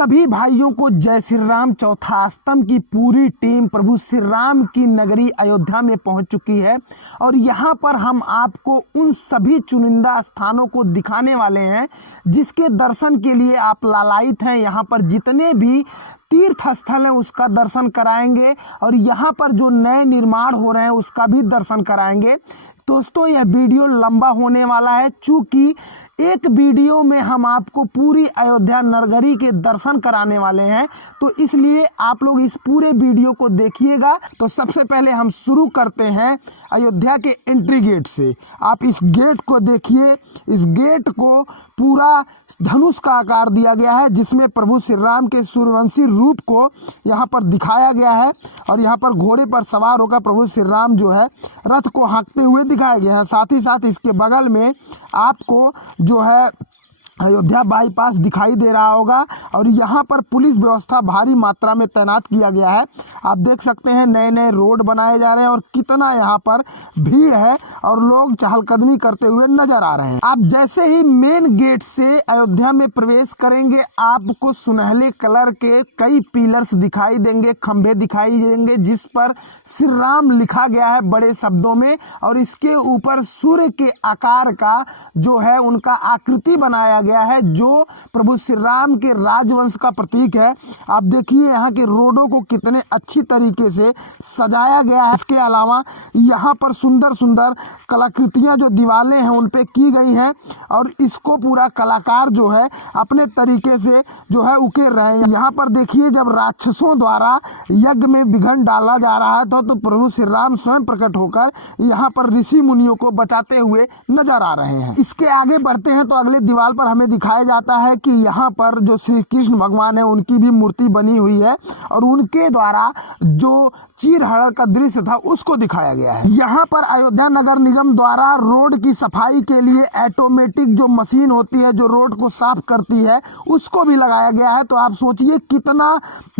सभी भाइयों को जय श्री राम। चौथा स्तंभ की पूरी टीम प्रभु श्री राम की नगरी अयोध्या में पहुंच चुकी है और यहां पर हम आपको उन सभी चुनिंदा स्थानों को दिखाने वाले हैं जिसके दर्शन के लिए आप लालायित हैं। यहां पर जितने भी तीर्थ स्थल हैं उसका दर्शन कराएंगे और यहाँ पर जो नए निर्माण हो रहे हैं उसका भी दर्शन कराएंगे। दोस्तों, यह वीडियो लंबा होने वाला है, चूंकि एक वीडियो में हम आपको पूरी अयोध्या नगरी के दर्शन कराने वाले हैं, तो इसलिए आप लोग इस पूरे वीडियो को देखिएगा। तो सबसे पहले हम शुरू करते हैं अयोध्या के एंट्री गेट से। आप इस गेट को देखिए। इस गेट को पूरा धनुष का आकार दिया गया है जिसमें प्रभु श्री राम के सूर्यवंशी रूप को यहाँ पर दिखाया गया है और यहाँ पर घोड़े पर सवार होकर प्रभु श्री राम जो है रथ को हाँकते हुए दिखाए गए हैं। साथ ही साथ इसके बगल में आपको जो है अयोध्या बाईपास दिखाई दे रहा होगा और यहाँ पर पुलिस व्यवस्था भारी मात्रा में तैनात किया गया है। आप देख सकते हैं नए नए रोड बनाए जा रहे हैं और कितना यहाँ पर भीड़ है और लोग चहलकदमी करते हुए नजर आ रहे हैं। आप जैसे ही मेन गेट से अयोध्या में प्रवेश करेंगे आपको सुनहले कलर के कई पिलर्स दिखाई देंगे, खंभे दिखाई देंगे जिस पर श्री राम लिखा गया है बड़े शब्दों में और इसके ऊपर सूर्य के आकार का जो है उनका आकृति बनाया गया है जो प्रभु श्री राम के राजवंश का प्रतीक है। आप देखिए यहाँ के रोडों को कितने अच्छी तरीके से सजाया गया है। इसके अलावा यहाँ पर सुंदर सुंदर कलाकृतियां जो दीवारें हैं उन पे की गई हैं और इसको पूरा कलाकार जो है अपने तरीके से जो है उकेर रहे हैं। यहाँ पर देखिए जब राक्षसों द्वारा यज्ञ में विघ्न डाला जा रहा है तो प्रभु श्री राम स्वयं प्रकट होकर यहाँ पर ऋषि मुनियों को बचाते हुए नजर आ रहे हैं। इसके आगे बढ़ते हैं तो अगले दीवार पर हमें दिखाया जाता है कि यहाँ पर जो श्री कृष्ण भगवान है उनकी भी मूर्ति बनी हुई है और उनके द्वारा जो चीरहरण का दृश्य था उसको दिखाया गया है। यहाँ पर अयोध्या नगर निगम द्वारा रोड की सफाई के लिए ऑटोमेटिक जो मशीन होती है जो रोड को साफ करती है उसको भी लगाया गया है। तो आप सोचिए कितना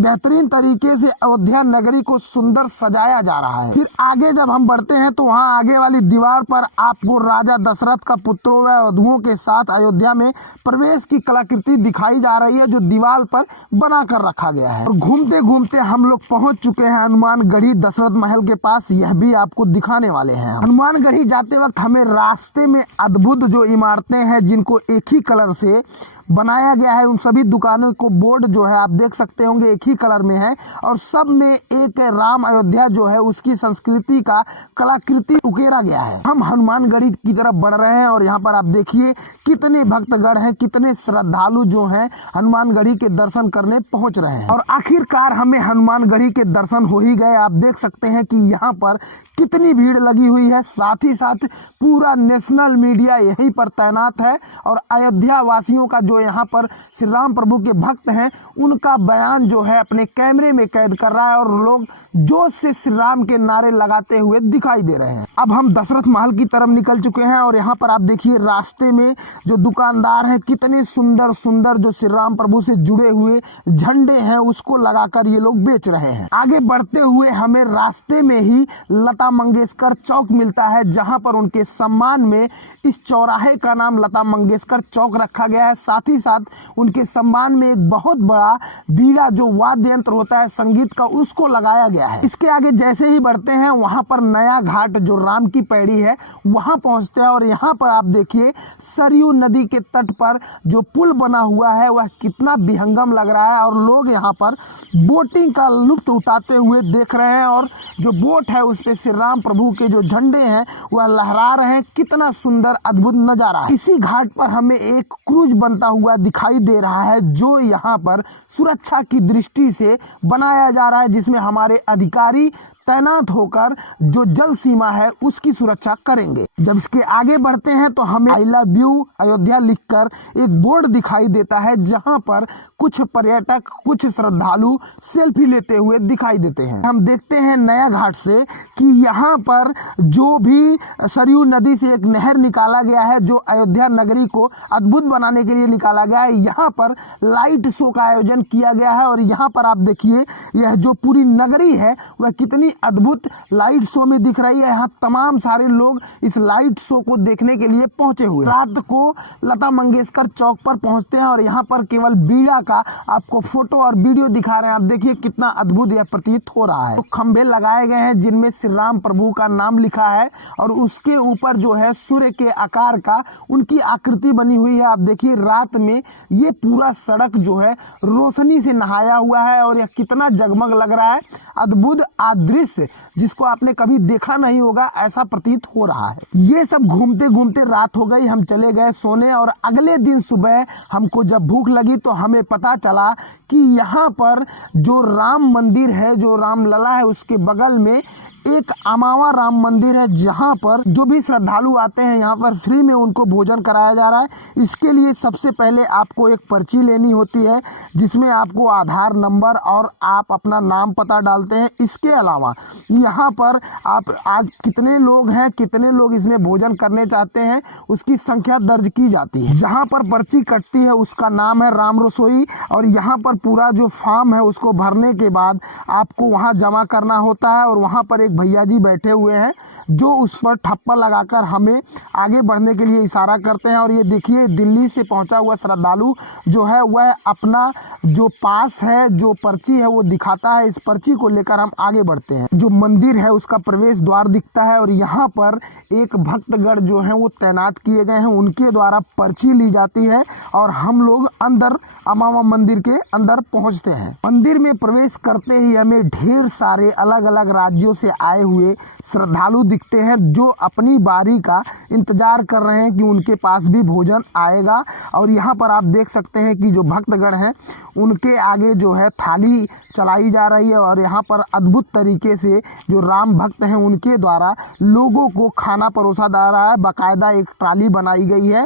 बेहतरीन तरीके से अयोध्या नगरी को सुंदर सजाया जा रहा है। फिर आगे जब हम बढ़ते हैं तो वहाँ आगे वाली दीवार पर आपको राजा दशरथ का पुत्रों व वधुओं के साथ अयोध्या में प्रवेश की कलाकृति दिखाई जा रही है जो दीवार पर बना कर रखा गया है। और घूमते घूमते हम लोग पहुंच चुके हैं हनुमानगढ़ी दशरथ महल के पास। यह भी आपको दिखाने वाले हैं। हनुमानगढ़ी जाते वक्त हमें रास्ते में अद्भुत जो इमारतें हैं जिनको एक ही कलर से बनाया गया है उन सभी दुकानों को बोर्ड जो है आप देख सकते होंगे एक ही कलर में है और सब में एक राम अयोध्या जो है उसकी संस्कृति का कलाकृति उकेरा गया है। हम हनुमानगढ़ी की तरफ बढ़ रहे हैं और यहाँ पर आप देखिए कितने भक्तगण हैं, कितने श्रद्धालु जो हैं हनुमानगढ़ी के दर्शन करने पहुंच रहे हैं और आखिरकार हमें हनुमानगढ़ी के दर्शन हो ही गए। आप देख सकते हैं कि यहाँ पर कितनी भीड़ लगी हुई है। साथ ही साथ पूरा नेशनल मीडिया यहीं पर तैनात है और अयोध्या वासियों का जो यहाँ पर श्री राम प्रभु के भक्त हैं उनका बयान जो है अपने कैमरे में कैद कर रहा है और लोग जोश से श्री राम के नारे लगाते हुए दिखाई दे रहे हैं। अब हम दशरथ महल की तरफ निकल चुके हैं और यहाँ पर आप देखिए रास्ते में जो दुकानदार हैं कितने सुंदर सुंदर जो श्री राम प्रभु से जुड़े हुए झंडे हैं उसको लगाकर ये लोग बेच रहे हैं। आगे बढ़ते हुए हमें रास्ते में ही लता मंगेशकर चौक मिलता है जहां पर उनके सम्मान में इस चौराहे का नाम लता मंगेशकर चौक रखा गया है। साथ ही साथ उनके सम्मान में एक बहुत बड़ा बीड़ा जो वाद्य यंत्र होता है संगीत का उसको लगाया गया है। इसके आगे जैसे ही बढ़ते हैं वहां पर नया घाट जो राम की पैड़ी है वहां पहुंचते हैं और यहाँ पर आप देखिए सरयू नदी के तट पर जो पुल बना हुआ है वह कितना विहंगम लग रहा है और लोग यहाँ पर बोटिंग का लुत्फ उठाते हुए देख रहे हैं और जो बोट है उस पे श्री राम प्रभु के जो झंडे हैं वह लहरा रहे हैं। कितना सुंदर अद्भुत नजारा है। इसी घाट पर हमें एक क्रूज बनता हुआ दिखाई दे रहा है जो यहाँ पर सुरक्षा की दृष्टि से बनाया जा रहा है जिसमें हमारे अधिकारी तैनात होकर जो जल सीमा है उसकी सुरक्षा करेंगे। जब इसके आगे बढ़ते हैं तो हमें आई लव यू अयोध्या लिखकर एक बोर्ड दिखाई देता है जहां पर कुछ पर्यटक कुछ श्रद्धालु सेल्फी लेते हुए दिखाई देते हैं। हम देखते हैं नया घाट से कि यहाँ पर जो भी सरयू नदी से एक नहर निकाला गया है जो अयोध्या नगरी को अद्भुत बनाने के लिए निकाला गया है। यहाँ पर लाइट शो का आयोजन किया गया है और यहाँ पर आप देखिए यह जो पूरी नगरी है वह कितनी अद्भुत लाइट शो में दिख रही है। यहाँ तमाम सारे लोग इस लाइट शो को देखने के लिए पहुंचे हुए। रात को लता मंगेशकर चौक पर पहुंचते हैं और यहाँ पर केवल बीड़ा का आपको फोटो और वीडियो दिखा रहे हैं। आप देखिए कितना अद्भुत यह प्रतीत हो रहा है। तो खंभे लगाए गए हैं जिनमें श्री राम प्रभु का नाम लिखा है और उसके ऊपर जो है सूर्य के आकार का उनकी आकृति बनी हुई है। आप देखिए रात में ये पूरा सड़क जो है रोशनी से नहाया हुआ है और यह कितना जगमग लग रहा है। अद्भुत दृश्य जिसको आपने कभी देखा नहीं होगा ऐसा प्रतीत हो रहा है। ये सब घूमते घूमते रात हो गई, हम चले गए सोने और अगले दिन सुबह हमको जब भूख लगी तो हमें पता चला कि यहाँ पर जो राम मंदिर है, जो रामलला है, उसके बगल में एक अमावा राम मंदिर है जहाँ पर जो भी श्रद्धालु आते हैं यहाँ पर फ्री में उनको भोजन कराया जा रहा है। इसके लिए सबसे पहले आपको एक पर्ची लेनी होती है जिसमें आपको आधार नंबर और आप अपना नाम पता डालते हैं। इसके अलावा यहाँ पर आप आज कितने लोग हैं, कितने लोग इसमें भोजन करने चाहते हैं, उसकी संख्या दर्ज की जाती है। जहाँ पर पर्ची कटती है उसका नाम है राम रसोई और यहाँ पर पूरा जो फॉर्म है उसको भरने के बाद आपको वहाँ जमा करना होता है और वहाँ पर भैया जी बैठे हुए हैं जो उस पर ठप्पा लगाकर हमें आगे बढ़ने के लिए इशारा करते हैं। और ये देखिए दिल्ली से पहुंचा हुआ श्रद्धालु जो है वह अपना जो पास है, जो पर्ची है वो दिखाता है। इस पर्ची को लेकर हम आगे बढ़ते हैं। जो मंदिर है उसका प्रवेश द्वार दिखता है और यहाँ पर एक भक्तगण जो है वो तैनात किए गए हैं, उनके द्वारा पर्ची ली जाती है और हम लोग अंदर अमावा मंदिर के अंदर पहुंचते हैं। मंदिर में प्रवेश करते ही हमें ढेर सारे अलग अलग राज्यों से आए हुए श्रद्धालु दिखते हैं जो अपनी बारी का इंतजार कर रहे हैं कि उनके पास भी भोजन आएगा। और यहाँ पर आप देख सकते हैं कि जो भक्तगण हैं उनके आगे जो है थाली चलाई जा रही है और यहाँ पर अद्भुत तरीके से जो राम भक्त हैं उनके द्वारा लोगों को खाना परोसा जा रहा है। बाकायदा एक ट्राली बनाई गई है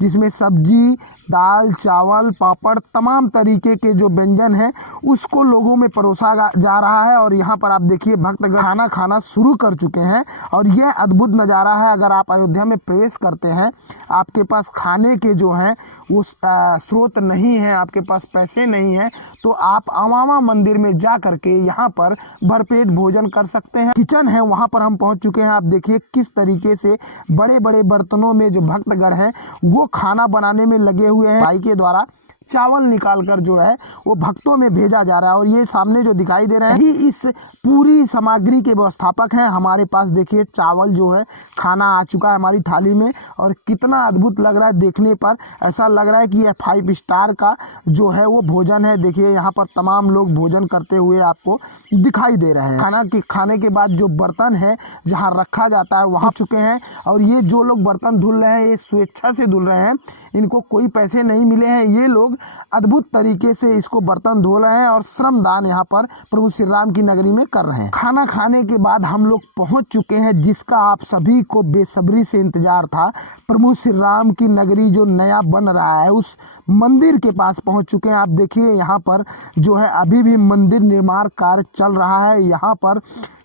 जिसमें सब्जी, दाल, चावल, पापड़, तमाम तरीके के जो व्यंजन हैं उसको लोगों में परोसा जा रहा है। और यहाँ पर आप देखिए भक्तगण खाना शुरू कर चुके हैं और यह अद्भुत नज़ारा है। अगर आप अयोध्या में प्रवेश करते हैं, आपके पास खाने के जो हैं वो स्रोत नहीं है, आपके पास पैसे नहीं हैं, तो आप अमावा मंदिर में जा करके यहाँ पर भरपेट भोजन कर सकते हैं। किचन है वहाँ पर हम पहुँच चुके हैं। आप देखिए किस तरीके से बड़े बड़े बर्तनों में जो भक्तगण हैं वो खाना बनाने में लगे हुए हैं। भाई के द्वारा चावल निकालकर जो है वो भक्तों में भेजा जा रहा है और ये सामने जो दिखाई दे रहे हैं ही इस पूरी सामग्री के व्यवस्थापक हैं। हमारे पास देखिए चावल जो है खाना आ चुका है हमारी थाली में और कितना अद्भुत लग रहा है देखने पर। ऐसा लग रहा है कि यह 5 स्टार का जो है वो भोजन है। देखिए यहाँ पर तमाम लोग भोजन करते हुए आपको दिखाई दे रहे हैं। खाने के बाद जो बर्तन है जहाँ रखा जाता है वहाँ चुके हैं और ये जो लोग बर्तन धुल रहे हैं ये स्वेच्छा से धुल रहे हैं, इनको कोई पैसे नहीं मिले हैं। ये लोग अद्भुत तरीके से इसको बर्तन धो रहे हैं और श्रमदान यहाँ पर प्रभु श्री राम की नगरी में कर रहे हैं। खाना खाने के बाद हम लोग पहुंच चुके हैं जिसका आप सभी को बेसब्री से इंतजार था। प्रभु श्री राम की नगरी जो नया बन रहा है उस मंदिर के पास पहुंच चुके हैं। आप देखिए यहाँ पर जो है अभी भी मंदिर निर्माण कार्य चल रहा है। यहाँ पर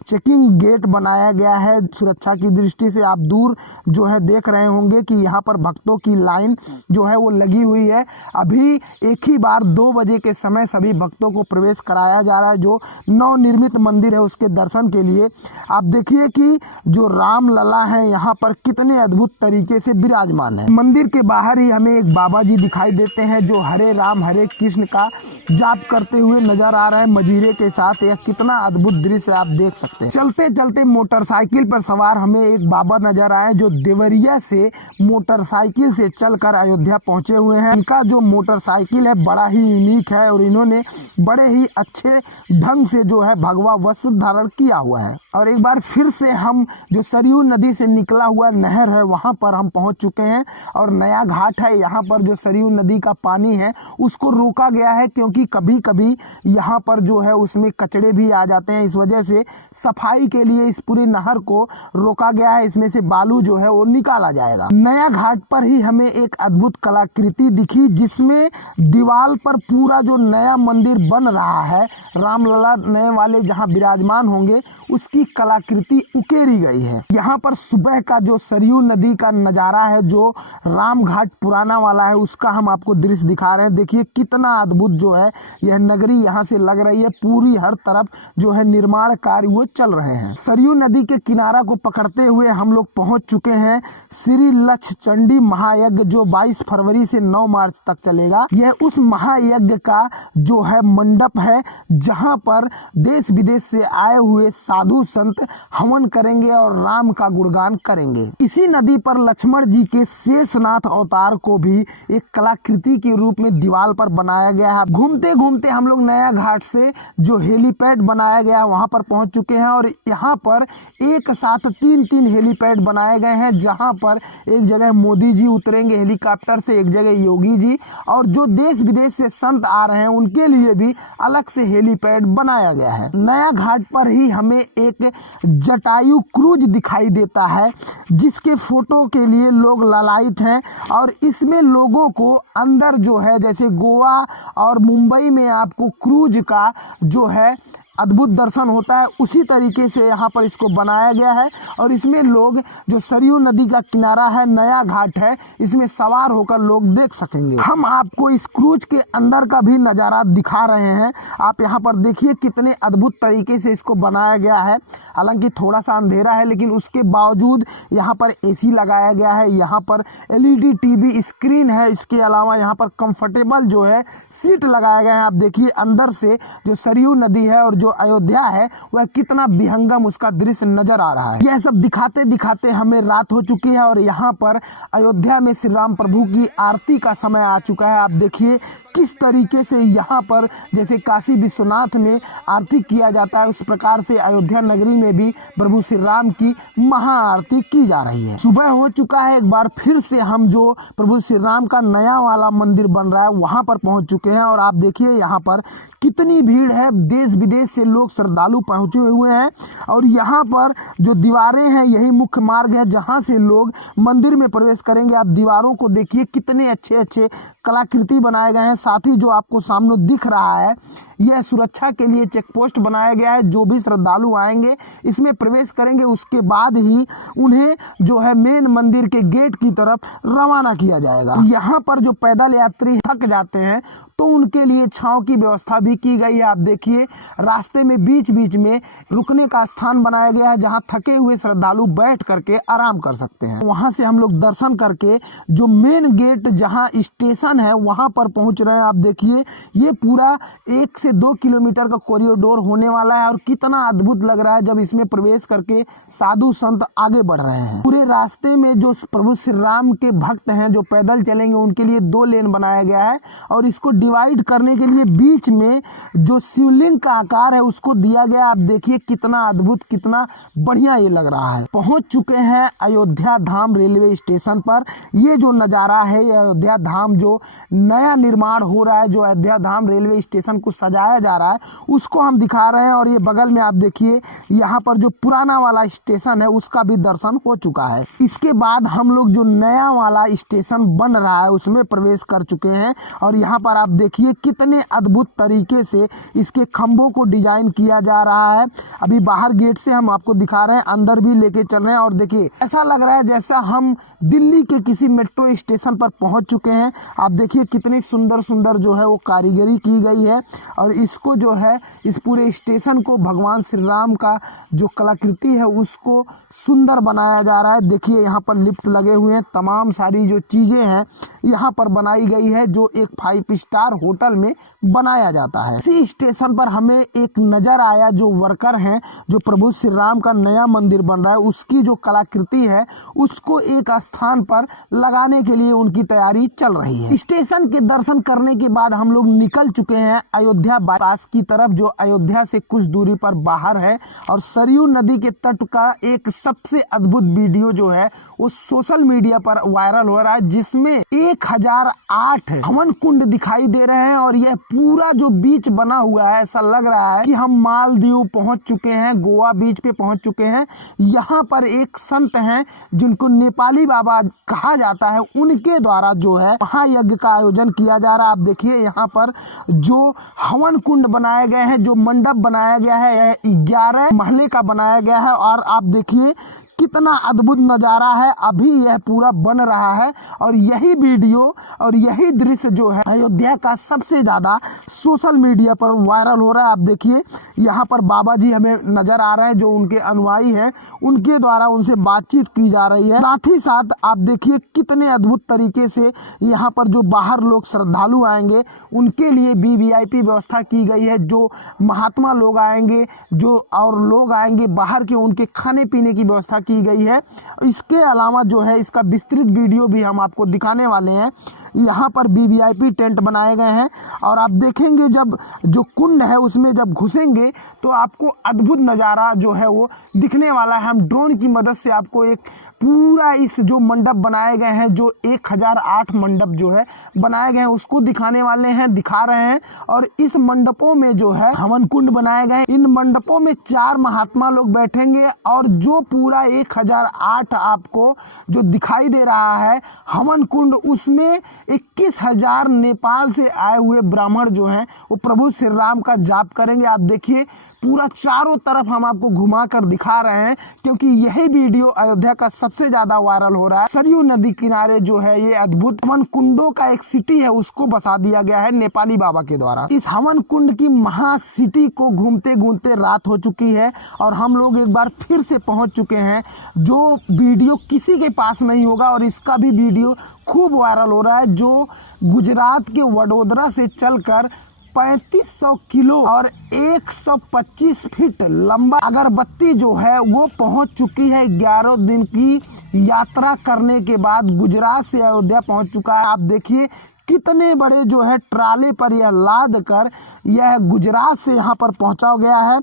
चेकिंग गेट बनाया गया है सुरक्षा की दृष्टि से। आप दूर जो है देख रहे होंगे कि यहाँ पर भक्तों की लाइन जो है वो लगी हुई है। अभी एक ही बार 2 बजे के समय सभी भक्तों को प्रवेश कराया जा रहा है जो नवनिर्मित मंदिर है उसके दर्शन के लिए। आप देखिए कि जो रामलला है यहाँ पर कितने अद्भुत तरीके से विराजमान है। मंदिर के बाहर ही हमें एक बाबा जी दिखाई देते हैं जो हरे राम हरे कृष्ण का जाप करते हुए नजर आ रहे हैं मजीरे के साथ। यह कितना अद्भुत दृश्य आप देख सकते हैं। चलते चलते मोटरसाइकिल पर सवार हमें एक बाबा नजर आए जो देवरिया से मोटरसाइकिल से चलकर अयोध्या पहुंचे हुए हैं। इनका जो मोटरसाइकिल है बड़ा ही यूनिक है और इन्होंने बड़े ही अच्छे ढंग से जो है भगवा वस्त्र धारण किया हुआ है। और एक बार फिर से हम जो सरयू नदी से निकला हुआ नहर है वहां पर हम पहुंच चुके हैं और नया घाट है। यहाँ पर जो सरयू नदी का पानी है उसको रोका गया है क्योंकि कभी कभी यहाँ पर जो है उसमें कचड़े भी आ जाते हैं। इस वजह से सफाई के लिए इस पूरी नहर को रोका गया है। इसमें से बालू जो है वो निकाला जाएगा। नया घाट पर ही हमें एक अद्भुत कलाकृति दिखी जिसमें दीवार पर पूरा जो नया मंदिर बन रहा है रामलला नए वाले जहां विराजमान होंगे उसकी कलाकृति उकेरी गई है। यहाँ पर सुबह का जो सरयू नदी का नज़ारा है, जो रामघाट पुराना वाला है, उसका हम आपको दृश्य दिखा रहे हैं। देखिए कितना अद्भुत जो है यह नगरी यहाँ से लग रही है। पूरी हर तरफ जो है निर्माण कार्य वो चल रहे हैं। सरयू नदी के किनारा को पकड़ते हुए हम लोग पहुंच चुके हैं श्री लक्षचंडी महायज्ञ, जो 22 फरवरी से 9 मार्च तक चलेगा। यह उस महायज्ञ का जो है मंडप है, जहां पर देश विदेश से आए हुए साधु संत हवन करेंगे और राम का गुणगान करेंगे। इसी नदी पर लक्ष्मण जी के शेषनाथ अवतार को भी एक कलाकृति के रूप में दीवार पर बनाया गया है। घूमते घूमते हम लोग नया घाट से जो हेलीपैड बनाया गया है वहां पर पहुंच चुके हैं, और यहाँ पर एक साथ 3 हेलीपैड बनाए गए हैं, जहां पर एक जगह मोदी जी उतरेंगे हेलीकॉप्टर से, एक जगह योगी जी, और जो देश विदेश से संत आ रहे हैं उनके लिए भी अलग से हेलीपैड बनाया गया है। नया घाट पर ही हमें एक जटायु क्रूज दिखाई देता है, जिसके फोटो के लिए लोग लालायित हैं, और इसमें लोगों को अंदर जो है, जैसे गोवा और मुंबई में आपको क्रूज का जो है अद्भुत दर्शन होता है, उसी तरीके से यहाँ पर इसको बनाया गया है। और इसमें लोग जो सरयू नदी का किनारा है, नया घाट है, इसमें सवार होकर लोग देख सकेंगे। हम आपको इस क्रूज के अंदर का भी नज़ारा दिखा रहे हैं। आप यहाँ पर देखिए कितने अद्भुत तरीके से इसको बनाया गया है। हालांकि थोड़ा सा अंधेरा है, लेकिन उसके बावजूद यहाँ पर AC लगाया गया है, यहाँ पर LED TV स्क्रीन है, इसके अलावा यहाँ पर कंफर्टेबल जो है सीट लगाया गया है। आप देखिए अंदर से जो सरयू नदी है और जो अयोध्या है वह कितना विहंगम उसका दृश्य नजर आ रहा है। यह सब दिखाते दिखाते हमें रात हो चुकी है, और यहाँ पर अयोध्या में श्री राम प्रभु की आरती का समय आ चुका है। आप देखिए किस तरीके से यहाँ पर जैसे काशी विश्वनाथ में आरती किया जाता है, उस प्रकार से अयोध्या नगरी में भी प्रभु श्री राम की महाआरती की जा रही है। सुबह हो चुका है, एक बार फिर से हम जो प्रभु श्री राम का नया वाला मंदिर बन रहा है वहां पर पहुंच चुके हैं, और आप देखिए यहाँ पर कितनी भीड़ है। देश विदेश से लोग श्रद्धालु पहुंचे हुए हैं, और यहाँ पर जो दीवारें हैं यही मुख्य मार्ग है जहां से लोग मंदिर में प्रवेश करेंगे। आप दीवारों को देखिए कितने अच्छे अच्छे कलाकृति बनाए गए हैं। साथ ही जो आपको सामने दिख रहा है, यह सुरक्षा के लिए चेक पोस्ट बनाया गया है। जो भी श्रद्धालु आएंगे इसमें प्रवेश करेंगे, उसके बाद ही उन्हें जो है मेन मंदिर के गेट की तरफ रवाना किया जाएगा। यहाँ पर जो पैदल यात्री थक जाते हैं तो उनके लिए छांव की व्यवस्था भी की गई है। आप देखिए रास्ते में बीच बीच में रुकने का स्थान बनाया गया है, जहाँ थके हुए श्रद्धालु बैठ करके आराम कर सकते हैं। वहां से हम लोग दर्शन करके जो मेन गेट जहाँ स्टेशन है वहां पर पहुंच रहे हैं। आप देखिए ये पूरा 1 से 2 किलोमीटर का कॉरिडोर होने वाला है, और कितना अद्भुत लग रहा है जब इसमें प्रवेश करके साधु संत आगे बढ़ रहे हैं। पूरे रास्ते में जो प्रभु श्री राम के भक्त हैं जो पैदल चलेंगे उनके लिए 2 लेन बनाया गया है, और इसको डिवाइड करने के लिए बीच में जो शिवलिंग का आकार है उसको दिया गया। आप देखिए कितना अद्भुत, कितना बढ़िया ये लग रहा है। पहुंच चुके हैं अयोध्या धाम रेलवे स्टेशन पर। ये जो नज़ारा है, ये अयोध्या धाम जो नया निर्माण हो रहा है, जो अयोध्या धाम रेलवे स्टेशन को सजाया जा रहा है, उसको हम दिखा रहे हैं। और ये बगल में आप देखिए यहाँ पर जो पुराना वाला स्टेशन है उसका भी दर्शन हो चुका है। इसके बाद हम लोग जो नया वाला स्टेशन बन रहा है उसमें प्रवेश कर चुके हैं, और यहाँ पर आप देखिए कितने अद्भुत तरीके से इसके खंभों को डिजाइन किया जा रहा है। अभी बाहर गेट से हम आपको दिखा रहे हैं, अंदर भी लेके चल रहे हैं, और देखिए ऐसा लग रहा है जैसा हम दिल्ली के किसी मेट्रो स्टेशन पर पहुंच चुके हैं। आप देखिए कितनी सुंदर सुंदर जो है वो कारीगरी की गई है, और इसको जो है इस पूरे स्टेशन को भगवान श्री राम का जो कलाकृति है उसको सुंदर बनाया जा रहा है। देखिए यहाँ पर लिफ्ट लगे हुए हैं, तमाम सारी जो चीजें हैं यहाँ पर बनाई गई है जो एक 5 स्टार होटल में बनाया जाता है। इसी स्टेशन पर हमें एक नजर आया, जो वर्कर हैं जो प्रभु श्री राम का नया मंदिर बन रहा है उसकी जो कलाकृति है उसको एक स्थान पर लगाने के लिए उनकी तैयारी चल रही है। स्टेशन के दर्शन करने के बाद हम लोग निकल चुके हैं अयोध्या बाईपास की तरफ, जो अयोध्या से कुछ दूरी पर बाहर है। और सरयू नदी के तट का एक सबसे अद्भुत वीडियो जो है वो सोशल मीडिया पर वायरल हो रहा है, जिसमें 1008 हवन कुंड दिखाई दे रहे हैं, और यह पूरा जो बीच बना हुआ है ऐसा लग रहा है कि हम मालदीव पहुंच चुके हैं, गोवा बीच पे पहुंच चुके हैं। यहाँ पर एक संत हैं जिनको नेपाली बाबा कहा जाता है, उनके द्वारा जो है महायज्ञ का आयोजन किया जा रहा है। आप देखिए यहाँ पर जो हवन हवन कुंड बनाए गए हैं, जो मंडप बनाया गया है यह 11 महले का बनाया गया है। और आप देखिए कितना अद्भुत नज़ारा है, अभी यह पूरा बन रहा है। और यही वीडियो और यही दृश्य जो है अयोध्या का सबसे ज़्यादा सोशल मीडिया पर वायरल हो रहा है। आप देखिए यहाँ पर बाबा जी हमें नज़र आ रहे हैं, जो उनके अनुयायी हैं, उनके द्वारा उनसे बातचीत की जा रही है। साथ ही साथ आप देखिए कितने अद्भुत तरीके से यहाँ पर जो बाहर लोग श्रद्धालु आएंगे उनके लिए वीवीआईपी व्यवस्था की गई है। जो महात्मा लोग आएंगे, जो और लोग आएंगे बाहर के, उनके खाने पीने की व्यवस्था की गई है। इसके अलावा जो है इसका विस्तृत वीडियो भी हम आपको दिखाने वाले हैं। यहाँ पर वीवीआईपी टेंट बनाए गए हैं और आप देखेंगे जब जो कुंड है उसमें जब घुसेंगे तो आपको अद्भुत नज़ारा जो है वो दिखने वाला है। हम ड्रोन की मदद से आपको एक पूरा इस जो मंडप बनाए गए हैं, जो 1008 मंडप जो है बनाए गए हैं, उसको दिखाने वाले हैं, दिखा रहे हैं। और इस मंडपों में जो है हवन कुंड बनाए गए, इन मंडपों में 4 महात्मा लोग बैठेंगे। और जो पूरा 1008 आपको जो दिखाई दे रहा है हवन कुंड, उसमें 21,000 नेपाल से आए हुए ब्राह्मण जो हैं वो प्रभु श्री राम का जाप करेंगे। आप देखिए पूरा चारों तरफ हम आपको घुमा कर दिखा रहे हैं, क्योंकि यही वीडियो अयोध्या का सबसे ज्यादा वायरल हो रहा है। सरयू नदी किनारे जो है ये अद्भुत हवन कुंडों का एक सिटी है, उसको बसा दिया गया है नेपाली बाबा के द्वारा। इस हवन कुंड की महा सिटी को घूमते घूमते रात हो चुकी है और हम लोग एक बार फिर से पहुंच चुके हैं, जो वीडियो किसी के पास नहीं होगा। और इसका भी वीडियो खूब वायरल हो रहा है, जो गुजरात के वडोदरा से चलकर 3500 किलो और 125 फीट लंबा अगरबत्ती जो है वो पहुंच चुकी है। 11 दिन की यात्रा करने के बाद गुजरात से अयोध्या पहुंच चुका है। आप देखिए कितने बड़े जो है ट्राले पर यह लाद कर यह गुजरात से यहाँ पर पहुँचा गया है।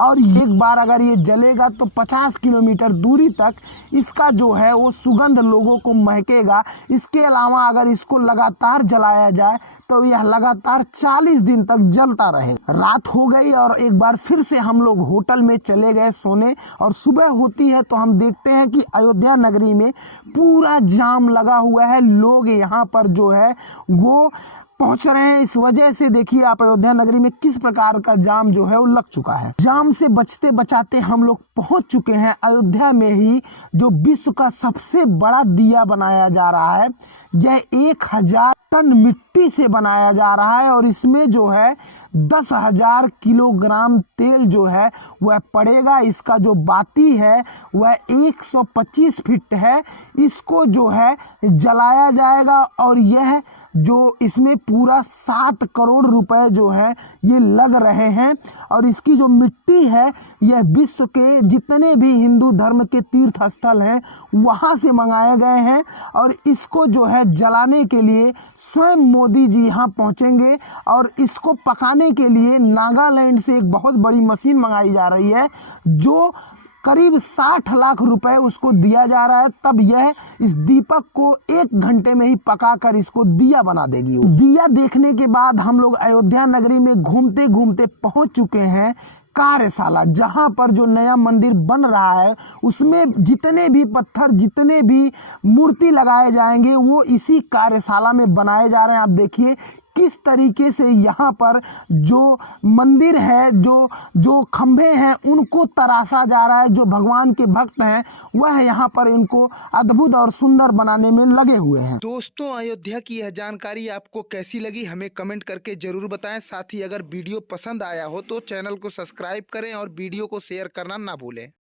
और एक बार अगर ये जलेगा तो 50 किलोमीटर दूरी तक इसका जो है वो सुगंध लोगों को महकेगा। इसके अलावा अगर इसको लगातार जलाया जाए तो यह लगातार 40 दिन तक जलता रहेगा। रात हो गई और एक बार फिर से हम लोग होटल में चले गए सोने। और सुबह होती है तो हम देखते हैं कि अयोध्या नगरी में पूरा जाम लगा हुआ है, लोग यहाँ पर जो है वो पहुंच रहे हैं। इस वजह से देखिए आप अयोध्या नगरी में किस प्रकार का जाम जो है वो लग चुका है। जाम से बचते बचाते हम लोग पहुंच चुके हैं अयोध्या में ही जो विश्व का सबसे बड़ा दिया बनाया जा रहा है। यह 1000 टन मिट्टी से बनाया जा रहा है और इसमें जो है 10,000 किलोग्राम तेल जो है वह पड़ेगा। इसका जो बाती है वह 125 फीट है, इसको जो है जलाया जाएगा। और यह जो इसमें पूरा 7 करोड़ रुपए जो है ये लग रहे हैं। और इसकी जो मिट्टी है यह विश्व के जितने भी हिंदू धर्म के तीर्थ स्थल हैं वहाँ से मंगाए गए हैं। और इसको जो है जलाने के लिए स्वयं मोदी जी यहाँ पहुँचेंगे और इसको पकाने के लिए नागालैंड से एक बहुत बड़ी मशीन मंगाई जा रही है, जो करीब 60 लाख रुपए उसको दिया जा रहा है। तब यह इस दीपक को 1 घंटे में ही पकाकर इसको दिया बना देगी। दिया देखने के बाद हम लोग अयोध्या नगरी में घूमते घूमते पहुंच चुके हैं कार्यशाला, जहां पर जो नया मंदिर बन रहा है उसमें जितने भी पत्थर, जितने भी मूर्ति लगाए जाएंगे वो इसी कार्यशाला में बनाए जा रहे हैं। आप देखिए किस तरीके से यहाँ पर जो मंदिर है, जो खंभे हैं उनको तराशा जा रहा है। जो भगवान के भक्त हैं वह यहाँ पर इनको अद्भुत और सुंदर बनाने में लगे हुए हैं। दोस्तों, अयोध्या की यह जानकारी आपको कैसी लगी हमें कमेंट करके जरूर बताएं। साथ ही अगर वीडियो पसंद आया हो तो चैनल को सब्सक्राइब करें और वीडियो को शेयर करना ना भूलें।